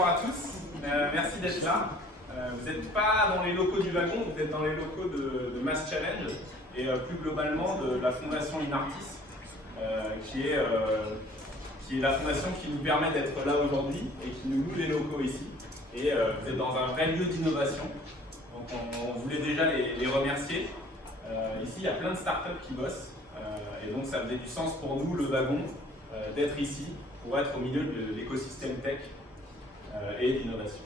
bonsoir à tous. Merci d'être là. Vous n'êtes pas dans les locaux du wagon, vous êtes dans les locaux de Mass Challenge et plus globalement de la fondation Inartis, qui est la fondation qui nous permet d'être là aujourd'hui et qui nous loue les locaux ici. Et vous êtes dans un vrai lieu d'innovation. Donc on voulait déjà les remercier. Ici, il y a plein de startups qui bossent. Et donc ça faisait du sens pour nous, le wagon, d'être ici pour être au milieu de l'écosystème tech et d'innovation.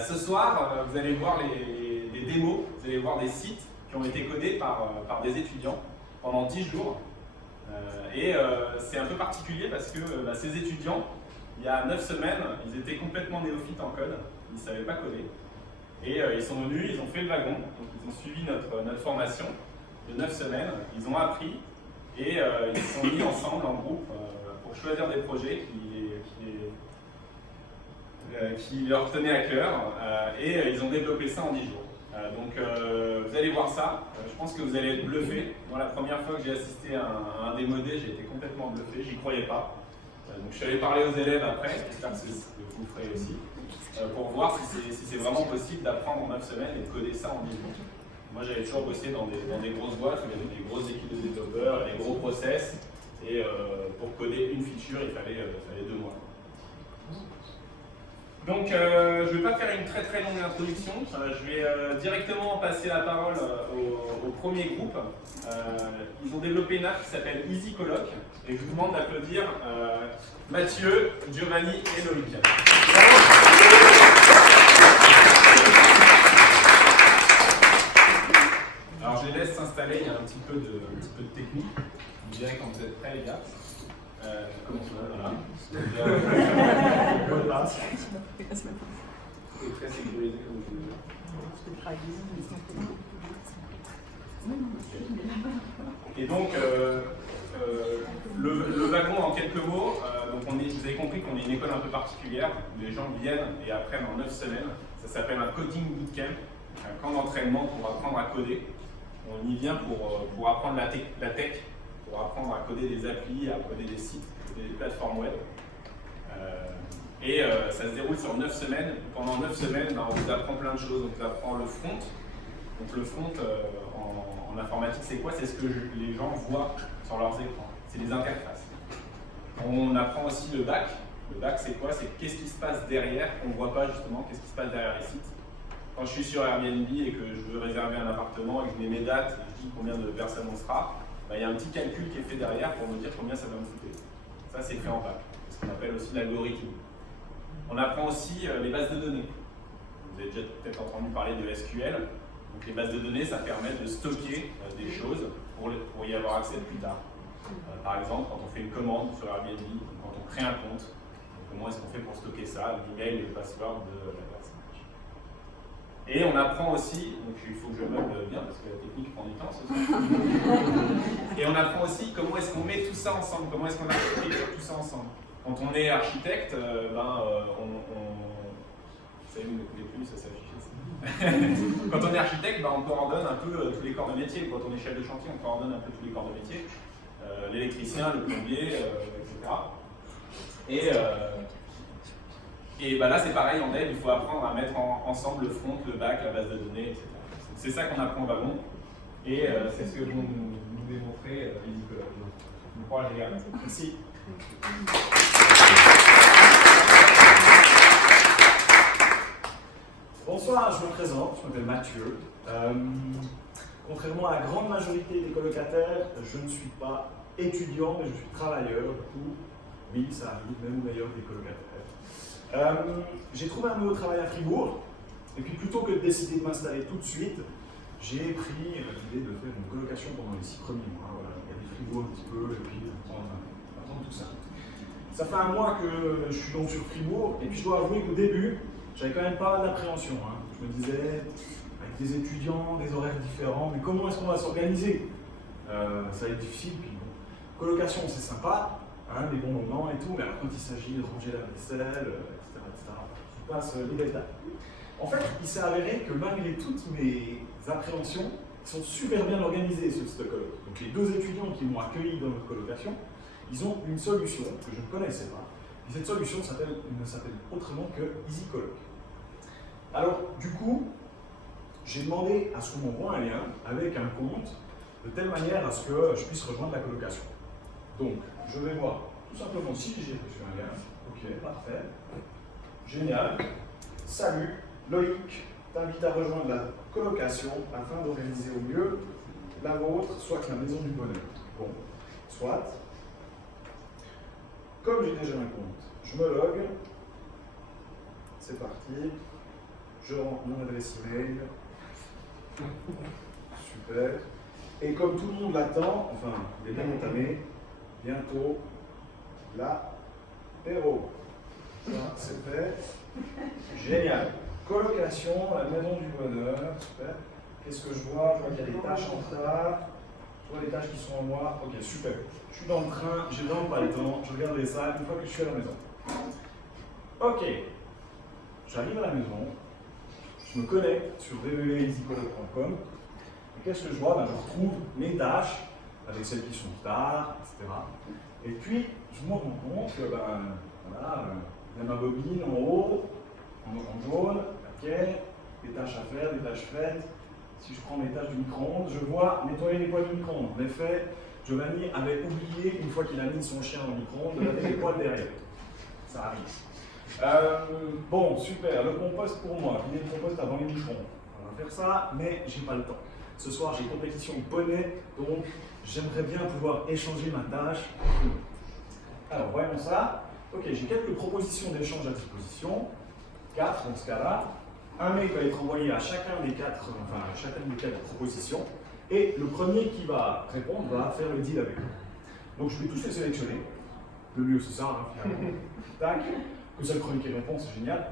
Ce soir, vous allez voir des démos, vous allez voir des sites qui ont été codés par des étudiants pendant 10 jours. C'est un peu particulier parce que ces étudiants, il y a 9 semaines, ils étaient complètement néophytes en code, ils ne savaient pas coder. Et ils sont venus, ils ont fait le wagon, donc ils ont suivi notre formation de 9 semaines, ils ont appris et ils se sont mis ensemble en groupe pour choisir des projets qui leur tenaient à cœur et ils ont développé ça en 10 jours. Vous allez voir ça, je pense que vous allez être bluffés. Moi, la première fois que j'ai assisté à un démo day, j'ai été complètement bluffé, j'y croyais pas. Donc je suis allé parler aux élèves après, j'espère que vous le ferez aussi, pour voir si c'est vraiment possible d'apprendre en 9 semaines et de coder ça en 10 jours. Moi, j'avais toujours bossé dans des grosses boîtes où il y avait des grosses équipes de développeurs, des gros process, et pour coder une feature, il fallait 2 mois. Donc, je ne vais pas faire une très très longue introduction, je vais directement passer la parole au premier groupe. Ils ont développé une app qui s'appelle Easy Colloc, et je vous demande d'applaudir Mathieu, Giovanni et Loïc. Alors, je les laisse s'installer, il y a un petit peu de technique. Vous me direz quand vous êtes prêts, les gars. Comment ça va? Voilà. C'est très sécurisé comme je dis. Et donc, le wagon en quelques mots, vous avez compris qu'on est une école un peu particulière, où les gens viennent et apprennent en 9 semaines. Ça s'appelle un coding bootcamp, un camp d'entraînement pour apprendre à coder. On y vient pour apprendre la tech, pour apprendre à coder des applis, à coder des sites, des plateformes web. Ça se déroule sur 9 semaines. Pendant 9 semaines, on vous apprend plein de choses. On vous apprend le front. Donc le front en informatique, c'est quoi? C'est ce que les gens voient sur leurs écrans. C'est les interfaces. On apprend aussi le back. Le back, c'est quoi? C'est qu'est-ce qui se passe derrière, qu'on ne voit pas justement, qu'est-ce qui se passe derrière les sites. Quand je suis sur Airbnb et que je veux réserver un appartement et que je mets mes dates, je dis combien de personnes on sera, il y a un petit calcul qui est fait derrière pour me dire combien ça va me coûter. Ça, c'est fait en bac. C'est ce qu'on appelle aussi l'algorithme. On apprend aussi les bases de données. Vous avez déjà peut-être entendu parler de SQL. Donc les bases de données, ça permet de stocker des choses pour y avoir accès plus tard. Par exemple, quand on fait une commande sur Airbnb, quand on crée un compte, comment est-ce qu'on fait pour stocker ça, l'email et le password de la personne. Et on apprend aussi, donc il faut que je meuble bien parce que la technique prend du temps ce soir. Et on apprend aussi comment est-ce qu'on met tout ça ensemble, comment est-ce qu'on architecte tout ça ensemble. Quand on est architecte, vous savez, vous n'écoutez plus, ça s'affiche ici. Quand on est architecte, on coordonne un peu tous les corps de métier. Quand on est chef de chantier, on coordonne un peu tous les corps de métier. L'électricien, le plombier, etc. Et là, c'est pareil, en dev, il faut apprendre à mettre ensemble le front, le back, la base de données, etc. C'est ça qu'on apprend au wagon. Et c'est ce que vont nous démontrer les Nicolas. Je vous crois, les gars. Merci. Bonsoir, je me présente, je m'appelle Mathieu. Contrairement à la grande majorité des colocataires, je ne suis pas étudiant, mais je suis travailleur. Du coup, oui, ça arrive, même au meilleur des colocataires. J'ai trouvé un nouveau travail à Fribourg, et puis plutôt que de décider de m'installer tout de suite, j'ai pris l'idée de faire une colocation pendant les 6 premiers mois. Voilà, regarder Fribourg un petit peu, et puis apprendre tout ça. Ça fait un mois que je suis donc sur Fribourg, et puis je dois avouer qu'au début, j'avais quand même pas mal d'appréhension. Je me disais, avec des étudiants, des horaires différents, mais comment est-ce qu'on va s'organiser? Ça va être difficile, puis bon. Colocation, c'est sympa, des bons moments et tout, mais alors quand il s'agit de ranger la vaisselle, etc., je passe les détails. En fait, il s'est avéré que malgré toutes mes appréhensions, ils sont super bien organisés, ce Stockholm. Donc les 2 étudiants qui m'ont accueilli dans notre colocation, ils ont une solution que je ne connaissais pas, Et cette solution ne s'appelle autrement que EasyColoc. Alors, du coup, j'ai demandé à ce qu'on m'envoie un lien avec un compte de telle manière à ce que je puisse rejoindre la colocation. Donc, je vais voir tout simplement si j'ai reçu un lien. Ok, parfait. Génial. Salut, Loïc t'invite à rejoindre la colocation afin d'organiser au mieux la vôtre, soit la maison du bonheur. Bon, soit. Comme j'ai déjà un compte, je me log. C'est parti. Je rentre mon adresse email. Super. Et comme tout le monde l'attend, enfin, il est bien entamé, bientôt l'apéro. Ça, c'est fait. Génial. Colocation, la maison du bonheur. Super. Qu'est-ce que je vois? Je vois qu'il y a des tâches en retard. Je vois les tâches qui sont en moi. Ok, super. Je suis dans le train, j'ai vraiment pas le temps. Je regarde les salles une fois que je suis à la maison. Ok. J'arrive à la maison. Je me connecte sur www.easycoloc.com. Et qu'est-ce que je vois? Je retrouve mes tâches avec celles qui sont en retard, etc. Et puis, je me rends compte que voilà, il y a ma bobine en haut, en jaune, ok, des tâches à faire, des tâches faites. Si je prends mes tâches du micro-ondes, je vois nettoyer les poils du micro-ondes. En effet, Giovanni avait oublié, une fois qu'il a mis son chien dans le micro-ondes, de laver les poils derrière. Ça arrive. Bon, super, le compost pour moi. Il y a le compost avant les micro-ondes. On va faire ça, mais j'ai pas le temps. Ce soir, j'ai compétition de poney, donc j'aimerais bien pouvoir échanger ma tâche. Alors, voyons ça. Ok, j'ai quelques propositions d'échange à disposition. 4 dans ce cas-là. Un mail va être envoyé à chacune des quatre propositions. Et le premier qui va répondre va faire le deal avec eux. Donc, je vais tous les sélectionner. Le mieux, c'est ça, hein, finalement. Tac. Que c'est le premier qui répond, c'est génial.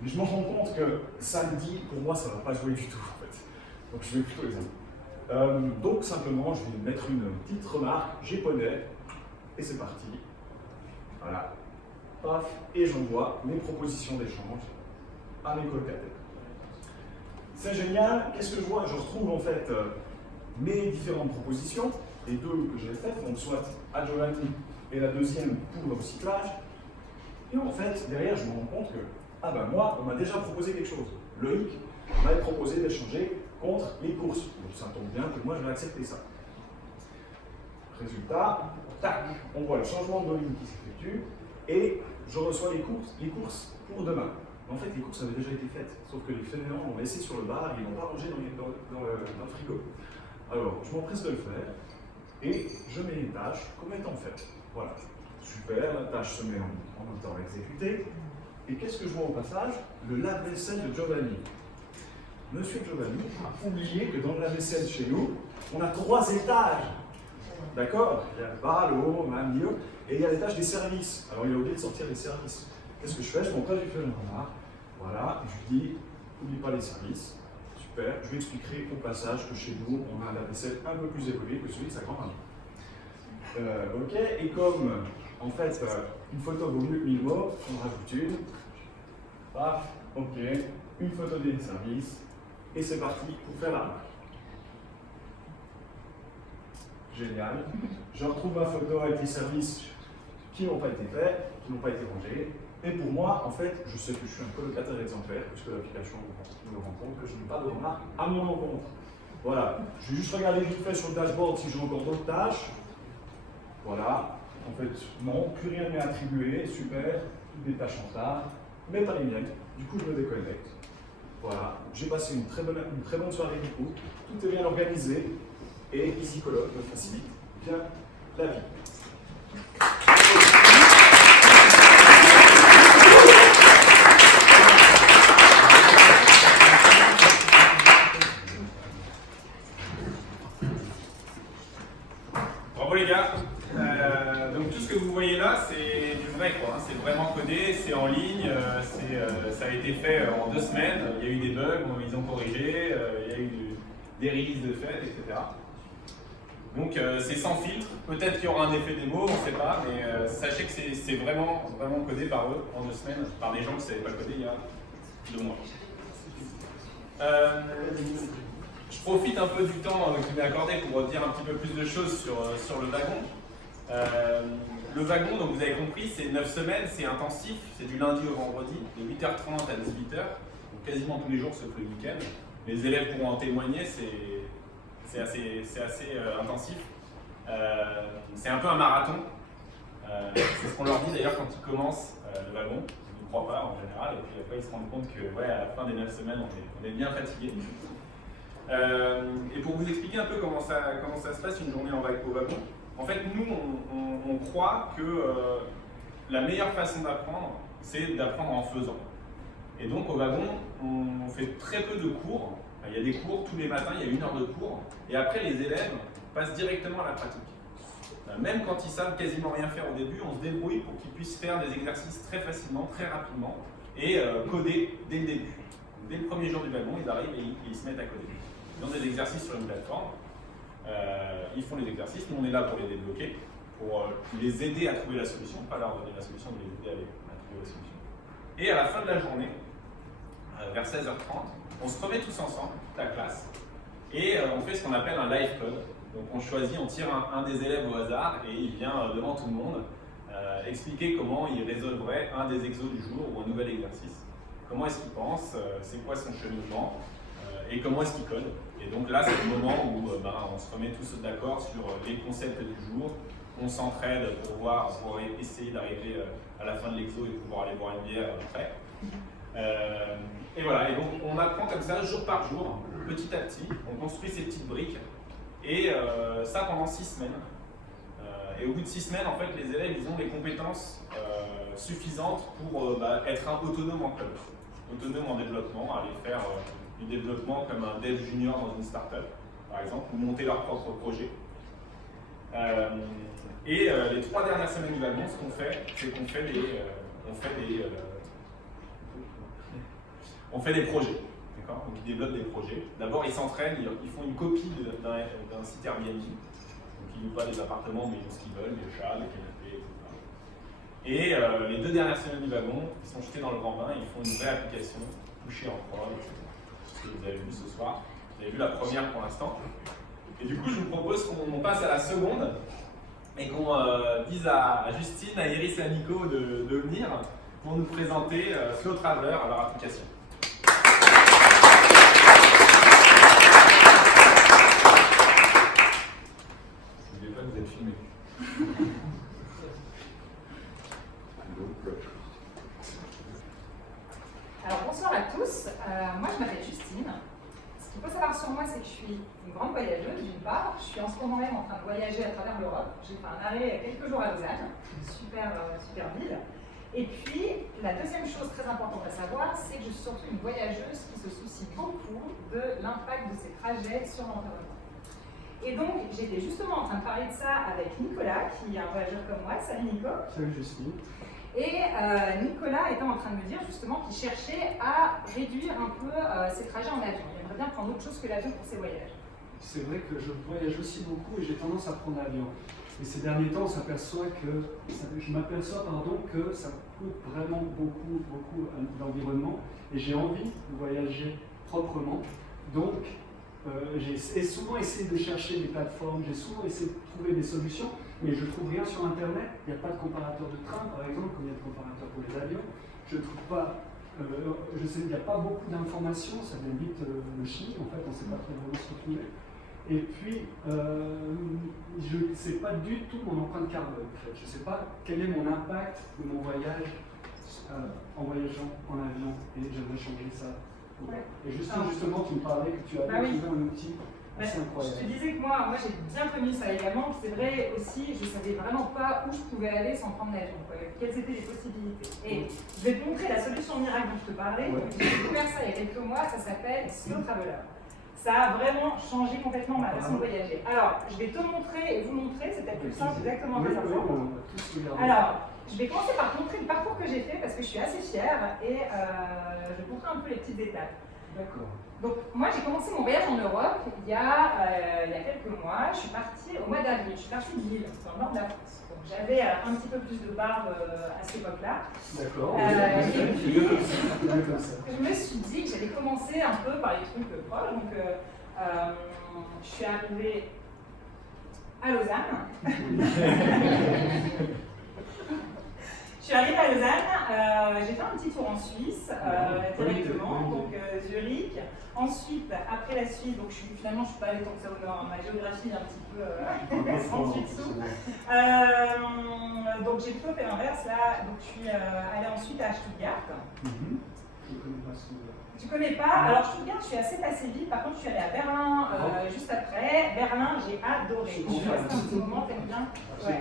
Mais je me rends compte que ça le dit, pour moi, ça ne va pas jouer du tout, en fait. Donc je vais plutôt les aimer. Donc simplement, je vais mettre une petite remarque, j'ai poney, et c'est parti. Voilà. Paf, et j'envoie mes propositions d'échange à mes colocataires. C'est génial. Qu'est-ce que je vois? Je retrouve en fait mes différentes propositions, les deux que j'ai faites, donc soit à Giovanni et la deuxième pour le recyclage. Et en fait, derrière, je me rends compte que, ah ben moi, on m'a déjà proposé quelque chose. Loïc m'a proposé d'échanger contre les courses. Donc ça tombe bien que moi je vais accepter ça. Résultat, tac, on voit le changement de volume qui s'effectue et je reçois les courses pour demain. En fait, les courses avaient déjà été faites, sauf que les fainéants l'ont laissé sur le bar et ils n'ont pas rangé dans le frigo. Alors, je m'empresse de le faire et je mets les tâches comme étant faites. Voilà. Super, la tâche se met en même temps à exécuter. Et qu'est-ce que je vois au passage? Le lave-vaisselle de Giovanni. Monsieur Giovanni a oublié que dans le lave-vaisselle chez nous, on a 3 étages. D'accord? Il y a le bas, le haut, le milieu, et il y a l'étage des services. Alors il a oublié de sortir les services. Qu'est-ce que je fais? Je m'empresse, je lui fais une remarque. Voilà, et je lui dis, n'oublie pas les services. Super, je lui expliquerai au passage que chez nous, on a un lave-vaisselle un peu plus évolué que celui de sa grand-maman. Ok, et comme en fait une photo vaut mieux que 1000 mots, on rajoute une. Paf, ok, une photo des services, et c'est parti pour faire la remarque. Génial. Je retrouve ma photo avec les services qui n'ont pas été faits, qui n'ont pas été rangés. Et pour moi, en fait, je sais que je suis un colocataire exemplaire, puisque l'application me rend compte que je n'ai pas de remarques à mon encontre. Voilà. Je vais juste regarder vite fait sur le dashboard si j'ai encore d'autres tâches. Voilà. En fait, non, plus rien n'est attribué. Super. Toutes les tâches en retard, mais pas les miennes. Du coup, je me déconnecte. Voilà. J'ai passé une très bonne soirée du coup. Tout est bien organisé. Et EasyColoc me facilite bien la vie. Bravo les gars. Donc tout ce que vous voyez là, c'est du vrai quoi. C'est vraiment codé, c'est en ligne, ça a été fait en 2 semaines. Il y a eu des bugs, ils ont corrigé, il y a eu des releases de fait, etc. Donc c'est sans filtre, peut-être qu'il y aura un effet démo, on ne sait pas, mais sachez que c'est vraiment codé par eux en 2 semaines, par des gens qui ne savaient pas coder il y a 2 mois. Je profite un peu du temps qui m'est accordé pour dire un petit peu plus de choses sur le wagon. Le wagon, donc vous avez compris, c'est 9 semaines, c'est intensif, c'est du lundi au vendredi, de 8h30 à 18h, donc quasiment tous les jours sauf le week-end. Les élèves pourront en témoigner, c'est assez intensif. C'est un peu un marathon. C'est ce qu'on leur dit d'ailleurs quand ils commencent le wagon. Ils ne croient pas en général, et puis après ils se rendent compte que à la fin des 9 semaines, on est bien fatigué. Et pour vous expliquer un peu comment ça se passe une journée au wagon, en fait nous on croit que la meilleure façon d'apprendre, c'est d'apprendre en faisant. Et donc au wagon, on fait très peu de cours. Il y a des cours tous les matins, il y a 1 heure de cours, et après les élèves passent directement à la pratique. Même quand ils savent quasiment rien faire au début, on se débrouille pour qu'ils puissent faire des exercices très facilement, très rapidement, et coder dès le début. Dès le premier jour du wagon, ils arrivent et ils se mettent à coder. Ils ont des exercices sur une plateforme, ils font les exercices, nous on est là pour les débloquer, pour les aider à trouver la solution, pas leur donner la solution, mais les aider à trouver la solution. Et à la fin de la journée, vers 16h30, on se remet tous ensemble, la classe, et on fait ce qu'on appelle un live code. Donc on choisit, on tire un des élèves au hasard et il vient devant tout le monde expliquer comment il résolverait un des exos du jour ou un nouvel exercice. Comment est-ce qu'il pense, c'est quoi son cheminement et comment est-ce qu'il code. Et donc là c'est le moment où on se remet tous d'accord sur les concepts du jour, on s'entraide pour essayer d'arriver à la fin de l'exo et pouvoir aller boire une bière après. Et voilà, et donc on apprend comme ça jour par jour, petit à petit, on construit ces petites briques. Et ça pendant 6 semaines. Et au bout de 6 semaines, en fait, les élèves ils ont les compétences suffisantes pour être autonomes en code, autonomes en développement, aller faire du développement comme un dev junior dans une startup, par exemple, ou monter leur propre projet. Et les 3 dernières semaines du wagon, ce qu'on fait, c'est qu'on fait des projets. Donc ils développent des projets. D'abord ils s'entraînent, ils font une copie d'un site Airbnb. Donc ils louent pas des appartements, mais ils ont ce qu'ils veulent, des chats, des canapés, etc. Et les 2 dernières semaines du wagon, ils sont jetés dans le grand bain et ils font une vraie application, touchée en prod, etc. C'est ce que vous avez vu ce soir. Vous avez vu la première pour l'instant. Et du coup je vous propose qu'on passe à la seconde et qu'on dise à Justine, à Iris et à Nico de venir pour nous présenter Flow Traveler à leur application. Vous êtes filmé. Alors bonsoir à tous, moi je m'appelle Justine. Ce qu'il faut savoir sur moi, c'est que je suis une grande voyageuse d'une part. Je suis en ce moment même en train de voyager à travers l'Europe. J'ai fait un arrêt quelques jours à Lausanne, une super ville. Et puis la deuxième chose très importante à savoir, c'est que je suis surtout une voyageuse qui se soucie beaucoup de l'impact de ses trajets sur l'environnement. Et donc, j'étais justement en train de parler de ça avec Nicolas, qui est un voyageur comme moi. Salut Nico. Salut Justine. Et Nicolas était en train de me dire justement qu'il cherchait à réduire un peu ses trajets en avion. Il aimerait bien prendre autre chose que l'avion pour ses voyages. C'est vrai que je voyage aussi beaucoup et j'ai tendance à prendre l'avion. Et ces derniers temps, je m'aperçois que ça coûte vraiment beaucoup à l'environnement. Et j'ai envie de voyager proprement. Donc, j'ai souvent essayé de chercher des plateformes, j'ai souvent essayé de trouver des solutions, mais je ne trouve rien sur Internet. Il n'y a pas de comparateur de train, par exemple, comme il y a de comparateur pour les avions. Je trouve pas, je sais qu'il n'y a pas beaucoup d'informations, ça vient vite le chimie, en fait, on ne sait pas trop vraiment se retrouver. Et puis, je ne sais pas du tout mon empreinte carbone, en fait. Je ne sais pas quel est mon impact de mon voyage en voyageant en avion, et j'aimerais changer ça. Ouais. Et justement, tu me parlais que tu avais trouvé un outil assez incroyable. Je te disais que moi j'ai bien connu ça également. C'est vrai aussi, je ne savais vraiment pas où je pouvais aller sans prendre l'avion. Quelles étaient les possibilités. Et je vais te montrer la solution miracle dont je te parlais. Ouais. J'ai découvert ça il y a quelques mois, ça s'appelle Slow Traveler. Ça a vraiment changé complètement ma façon de voyager. Alors, je vais te montrer et vous montrer, c'est peut-être plus simple exactement des infos. Alors, je vais commencer par te montrer le parcours que j'ai fait parce que je suis assez fière et je vais te montrer un peu les petites étapes. D'accord. Donc, moi j'ai commencé mon voyage en Europe il y a quelques mois. Je suis partie au mois d'avril, je suis partie de Lille, dans le nord de la France. Donc, j'avais un petit peu plus de barbe à cette époque-là. D'accord. Et puis, je me suis dit que j'allais commencer un peu par les trucs proches. Donc, je suis arrivée à Lausanne. Je suis arrivée à Lausanne, j'ai fait un petit tour en Suisse directement, donc Zurich. Ensuite, après la Suisse, donc finalement je ne suis pas allée tant que ça au nord, ma géographie est un petit peu en dessous. Donc j'ai plutôt fait l'inverse là, donc je suis allée ensuite à Stuttgart. Je ne connais pas ce que... Tu connais pas? Alors Stuttgart, je suis assez passée vite. Par contre, je suis allée à Berlin juste après. Berlin, j'ai adoré. Je suis restée un petit moment, t'aimes bien? Ouais.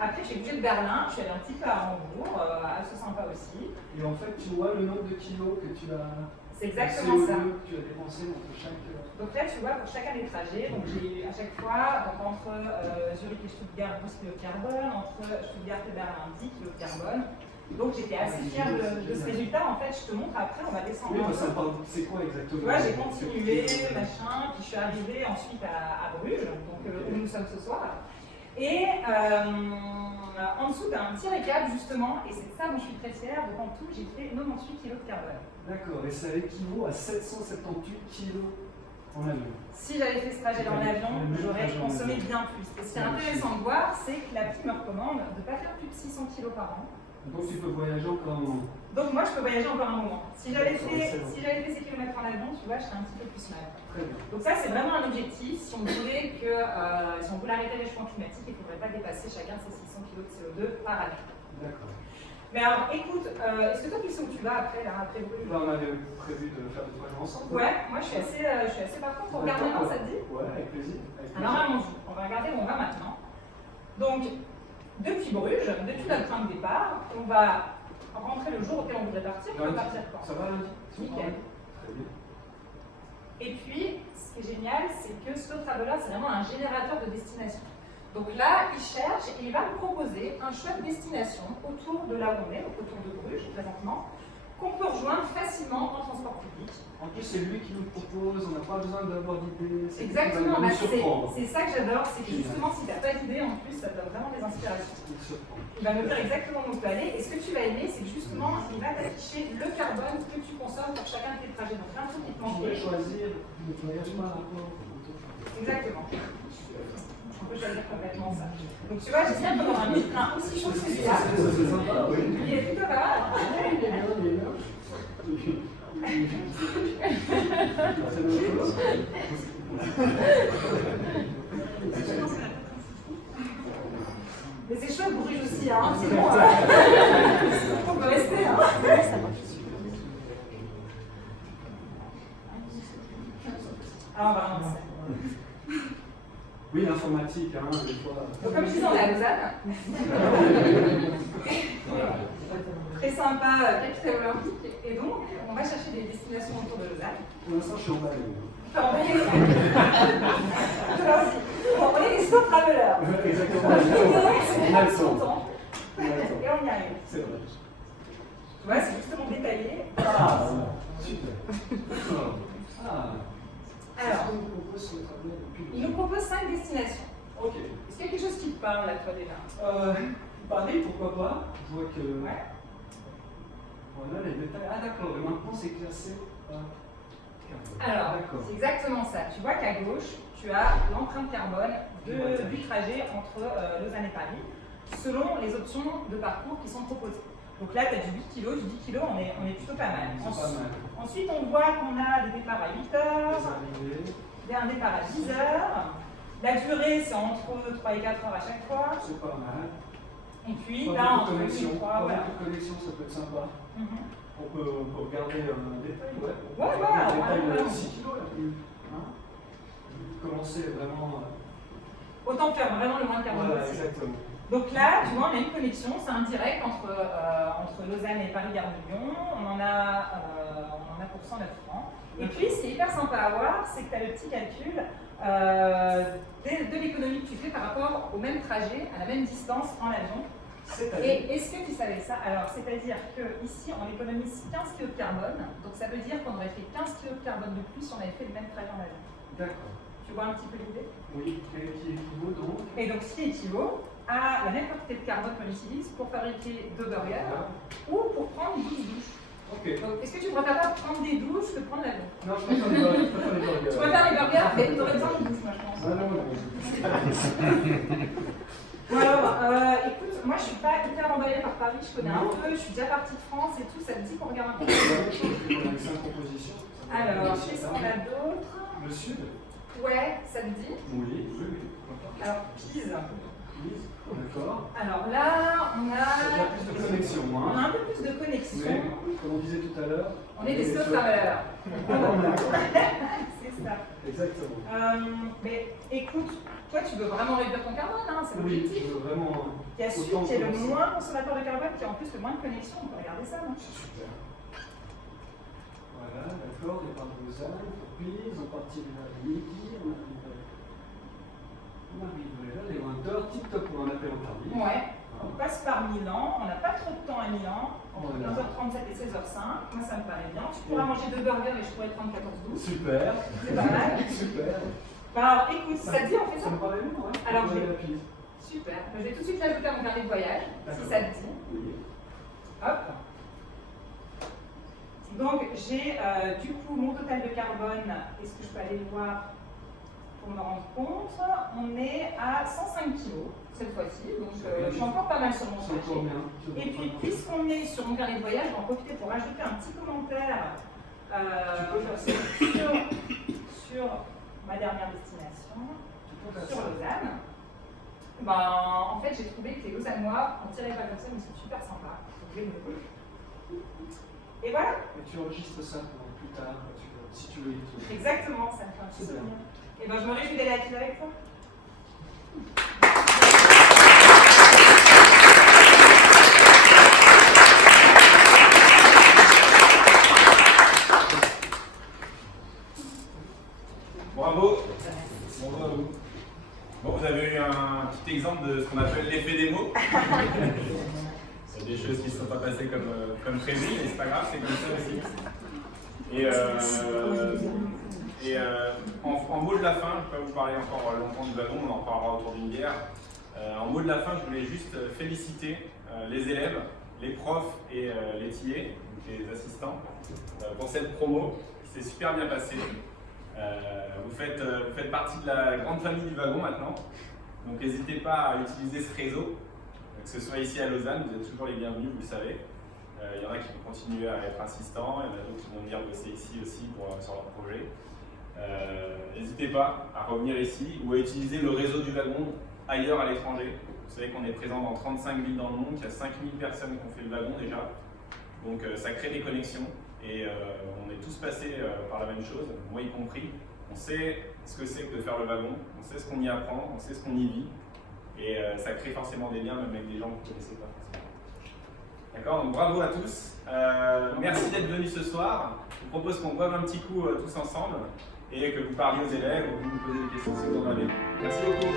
Après, je suis bougée de Berlin. Je suis allée un petit peu à Hambourg, assez sympa aussi. Et en fait, tu vois le nombre de kilos que tu as. C'est exactement ça. Que tu as dépensé entre chaque. Donc là, tu vois, pour chacun des trajets, donc j'ai à chaque fois, donc entre Zurich et Stuttgart, 12 kg de carbone, entre Stuttgart et Berlin, 10 kg de carbone. Donc j'étais assez fière de ce résultat. En fait, je te montre après, on va descendre. Oui, c'est quoi exactement? Tu vois, j'ai continué, machin, puis je suis arrivée ensuite à Bruges, donc où nous sommes ce soir. Et en dessous, tu as un petit récap justement, et c'est ça dont je suis très fière. Donc en tout, j'ai fait 98 kg de carbone. D'accord, et ça équivaut à 778 kg en avion. Si j'avais fait ce trajet en avion, j'aurais consommé bien plus. Et ce qui est intéressant de voir, c'est que l'appli me recommande de ne pas faire plus de 600 kg par an. Donc tu peux voyager encore un moment. Donc moi, je peux voyager encore un moment. Si j'avais fait ces kilomètres en avion, tu vois, je serais un petit peu plus mal. Donc ça, c'est vraiment un objectif. Si on voulait arrêter les changements climatiques, il ne faudrait pas dépasser chacun ces 600 kg de CO2 par année. D'accord. Mais alors, écoute, est-ce que toi, tu sais où tu vas après Bruges? On avait prévu de faire des voyages ensemble. Ouais, moi, je suis assez partant pour regarder maintenant, ça te dit? Ouais, avec plaisir. Alors, allons-y. On va regarder où on va maintenant. Donc, depuis Bruges, depuis notre train de départ, on va rentrer le jour auquel on voudrait partir. On va partir quand? Ça va lundi? Nickel. Très bien. Et puis, ce qui est génial, c'est que Slow Traveler, c'est vraiment un générateur de destination. Donc là, il cherche et il va me proposer un choix de destination autour de là où on est, donc autour de Bruges présentement, qu'on peut rejoindre facilement en transport public. En plus, c'est lui qui nous propose, on n'a pas besoin d'avoir d'idées. Exactement, c'est ça que j'adore, c'est que justement, si tu n'as pas d'idée, en plus, ça te donne vraiment des inspirations. Il va me dire exactement où on peut aller, et ce que tu vas aimer, c'est que justement, il va t'afficher le carbone que tu consommes pour chacun de tes trajets. Donc, plein de trucs qui te manquent. Tu peux choisir le voyage par rapport. Exactement. On peut choisir complètement ça. Donc tu vois, j'espère qu'on aura un train aussi chaud que celui-là. C'est sympa, oui. Il est plutôt pas mal. Il est bien. Mais c'est chaud, Bruges aussi, hein. C'est bon. On peut rester, hein. Alors, on va avancer. Oui, l'informatique, hein, des fois. Donc, comme je disais, on est à Lausanne. Très sympa, capitale olympique. Et donc, on va chercher des destinations autour de Lausanne. Pour l'instant, je suis emballé. On est des slow travelers. Exactement. On a le temps. Et on y arrive. C'est vrai. Tu vois, c'est justement détaillé. Ah, super. Alors, il nous propose 5 destinations. Ok. Est-ce qu'il y a quelque chose qui te parle là, toi déjà? Paris, pourquoi pas? Je vois que. Ouais. Voilà les détails. Ah, d'accord. Et maintenant, c'est classé. Alors, c'est exactement ça. Tu vois qu'à gauche, tu as l'empreinte carbone du trajet entre Lausanne et Paris, selon les options de parcours qui sont proposées. Donc là, tu as du 8 kg, du 10 kg, on est plutôt pas mal. Ensuite, on voit qu'on a des départs à 8 heures, un départ à 10 heures. La durée, c'est entre 3 et 4 heures à chaque fois. C'est pas mal. Et puis, là, entre 2 et 3, voilà. Une connexion, ça peut être sympa. On peut regarder un détail, ouais. Ouais, voilà. Un détail de 6 kg, là. Commencer vraiment. Autant faire vraiment le moins de carbone Voilà, possible. exactement. Donc là, tu vois, on a une connexion, c'est un direct entre Lausanne et Paris-Gare de Lyon. On en a pour 109 francs. Et puis, ce qui est hyper sympa à voir, c'est que tu as le petit calcul de l'économie que tu fais par rapport au même trajet, à la même distance en avion. Et est-ce que tu savais ça? Alors, c'est-à-dire qu'ici, on économise 15 kg de carbone. Donc, ça veut dire qu'on aurait fait 15 kg de carbone de plus si on avait fait le même trajet en avion. D'accord. Tu vois un petit peu l'idée? Oui, qui équivaut donc. Et donc, ce qui équivaut à la même quantité de carbone qu'on utilise pour fabriquer 2 burgers ou pour prendre 12 douches. Ok. Donc, est-ce que tu préfères pas prendre des douches que prendre l'avion? Non, je préfère les burgers. Je préfère les burgers. Tu préfères les burgers, mais t'aurais besoin de douche, moi, je pense. Ah non, non. Bon, alors, écoute, moi, je suis pas hyper emballée par Paris, je connais un peu, je suis déjà partie de France et tout, ça te dit qu'on regarde un peu. On a 5 propositions. Alors, qu'est-ce qu'on a d'autre? Le sud. Ouais, ça te dit? Oui. Alors, Pise. D'accord. Alors là, on Il y a a... plus de connexion, On hein. a un peu plus de connexion. Mais, comme on disait tout à l'heure, On est des sauveteurs. C'est ça. exactement. Mais écoute, toi tu veux vraiment réduire ton carbone, hein, c'est Oui, l'objectif. je veux vraiment. Il y a celui autant qui est le commencer. moins consommateur de carbone, qui a en plus le moins de connexion, on peut regarder ça, non? C'est super. Voilà, d'accord, on part de Lausanne, Pise, on partira vers midi, on arriverait là, les Winters, tip top pour un appel en tardif. Ouais, on passe par Milan, on n'a pas trop de temps à Milan, entre Voilà. 15h37 et 16h05, moi ça me paraît bien. Tu pourras manger 2 burgers et je pourrais prendre 14-12. Super, C'est pas mal. super. Bah alors écoute, ça te dit, on fait Ça ça? me paraît bien, ouais. Alors, On je vais- va à la Pise. Super. Je vais tout de suite l'ajouter à mon carnet de voyage, si D'accord. ça te dit. Oui. Hop. Donc j'ai du coup mon total de carbone, est-ce que je peux aller le voir pour me rendre compte? On est à 105 kg cette fois-ci, donc je suis encore pas mal sur mon C'est encore trajet. bien. Et puis puisqu'on est sur mon carnet de voyage, je vais en profiter pour ajouter un petit commentaire sur ma dernière destination, sur Lausanne. Ben, en fait, j'ai trouvé que les Lausannois, on tirait pas comme ça, mais ils sont super sympas. Donc, je vais me coller. Et voilà, Et tu enregistres ça pour plus tard, si tu veux y retourner. exactement, ça me fait un petit Super. souvenir. Et ben, je me réjouis d'aller à Pise avec toi. Bravo. Bravo à vous. Bon, vous avez eu un petit exemple de ce qu'on appelle l'effet des mots. Il y a des choses qui ne sont pas passées comme prévu, mais c'est pas grave, c'est comme ça aussi. En mot de la fin, je ne vais pas vous parler encore longtemps du wagon, on en parlera autour d'une bière. En mot de la fin, je voulais juste féliciter les élèves, les profs et les tillers, donc les assistants, pour cette promo qui s'est super bien passée. Vous faites partie de la grande famille du wagon maintenant, donc n'hésitez pas à utiliser ce réseau, que ce soit ici à Lausanne, vous êtes toujours les bienvenus, vous le savez. Il y en a qui vont continuer à être assistants, il y en a d'autres qui vont venir bosser ici aussi sur leur projet. N'hésitez pas à revenir ici ou à utiliser le réseau du wagon ailleurs à l'étranger. Vous savez qu'on est présent dans 35 villes dans le monde, qu'il y a 5000 personnes qui ont fait le wagon déjà. Donc ça crée des connexions et on est tous passés par la même chose, moi y compris. On sait ce que c'est que de faire le wagon, on sait ce qu'on y apprend, on sait ce qu'on y vit. Et ça crée forcément des liens, même avec des gens que vous ne connaissez pas forcément. D'accord, donc bravo à tous. Merci d'être venus ce soir. Je vous propose qu'on boive un petit coup tous ensemble et que vous parliez aux élèves ou que vous nous posez des questions si vous en avez. Merci beaucoup.